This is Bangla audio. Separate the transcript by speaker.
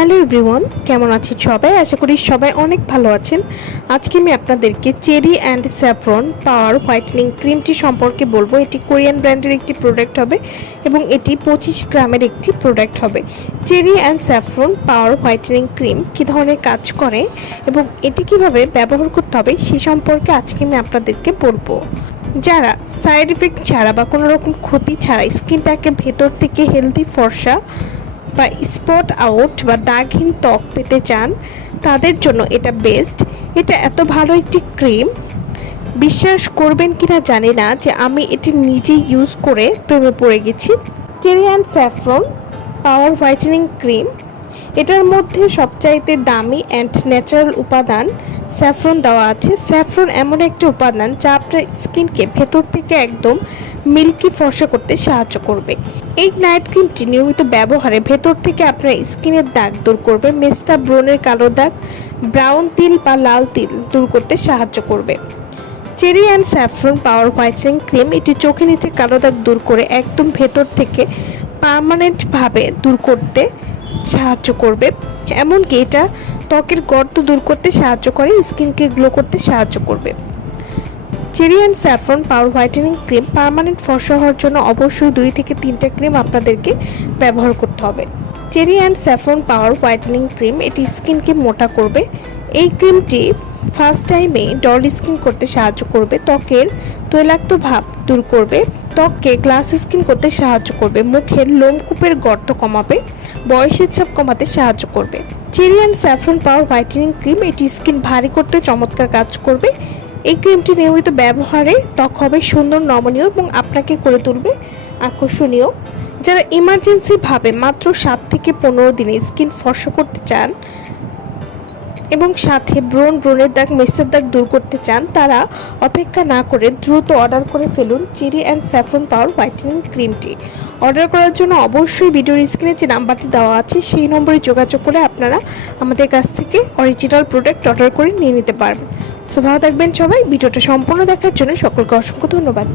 Speaker 1: হ্যালো এভরিওয়ান, কেমন আছেন সবাই? আশা করি সবাই অনেক ভালো আছেন। আজকে আমি আপনাদেরকে cherry and saffron power whitening ক্রিমটি সম্পর্কে বলব। এটি কোরিয়ান ব্র্যান্ডের একটি প্রোডাক্ট হবে এবং এটি পঁচিশ গ্রামের একটি প্রোডাক্ট হবে। Cherry and saffron power whitening cream কী ধরনের কাজ করে এবং এটি কীভাবে ব্যবহার করতে হবে সে সম্পর্কে আজকে আমি আপনাদেরকে বলব। যারা সাইড এফেক্ট ছাড়া বা কোনো রকম ক্ষতি ছাড়া স্কিনটাকে ভেতর থেকে হেলদি ফর্সা বা স্পট আউট বা দাগহীন ত্বক পেতে চান, তাদের জন্য এটা বেস্ট এটা এত ভালো একটি ক্রিম বিশ্বাস করবেন কি না জানি না যে আমি এটি নিজে ইউজ করে প্রেমে পড়ে গেছি। টেরিয়ান স্যাফরন পাওয়ার হোয়াইটেনিং ক্রিম এটার মধ্যে সবচাইতে দামি অ্যান্ড ন্যাচারাল উপাদান স্যাফরন দেওয়া আছে। স্যাফরন এমন একটা উপাদান যা আপনার স্কিনকে ভেতর থেকে একদম মিল্কি ফর্সা করতে সাহায্য করবে। এই নাইট ক্রিমটি নিয়মিত ব্যবহারে ভেতর থেকে আপনার স্কিনের দাগ দূর করবে, মেস্তা ব্রণের কালো দাগ, ব্রাউন তিল বা লাল তিল দূর করতে সাহায্য করবে। Cherry and saffron power whitening cream এটি চোখে নিচে কালো দাগ দূর করে একদম ভেতর থেকে পার্মানেন্টভাবে দূর করতে সাহায্য করবে। এমনকি এটা ত্বকের গর্ত দূর করতে সাহায্য করে, স্কিনকে গ্লো করতে সাহায্য করবে। Cherry and saffron power whitening cream permanent ফর্সা হওয়ার জন্য অবশ্যই দুই থেকে তিনটা ক্রিম আপনাদেরকে ব্যবহার করতে হবে। Cherry and saffron power whitening cream, এটি স্কিনকে মোটা করবে। এই ক্রিমটি ফার্স্ট টাইমে ডল স্কিন করতে সাহায্য করবে ত্বকের তৈলাক্ত ভাব দূর করবে, ত্বককে গ্লাস স্কিন করতে সাহায্য করবে, মুখের লোমকূপের গর্ত কমাবে, বয়সের ছাপ কমাতে সাহায্য করবে। Cherry and saffron power whitening cream এটি স্কিন ভারী করতে চমৎকার কাজ করবে। এই ক্রিমটি নিয়মিত ব্যবহারে ত্বক হবে সুন্দর, নমনীয় এবং আপনাকে করে তুলবে আকর্ষণীয়। যারা ইমার্জেন্সি ভাবে মাত্র সাত থেকে পনেরো দিনে স্কিন ফর্সা করতে চান এবং সাথে ব্রণ ব্রণের দাগ, মেসের দাগ দূর করতে চান, তারা অপেক্ষা না করে দ্রুত অর্ডার করে ফেলুন cherry and saffron power whitening ক্রিমটি অর্ডার করার জন্য অবশ্যই ভিডিওর স্ক্রিনে যে নাম্বারটি দেওয়া আছে, সেই নম্বরে যোগাযোগ করে আপনারা আমাদের কাছ থেকে অরিজিনাল প্রোডাক্ট অর্ডার করে নিয়ে নিতে পারবেন। সো ভালো থাকবেন সবাই, ভিডিওটা সম্পূর্ণ দেখার জন্য সকলকে অসংখ্য ধন্যবাদ।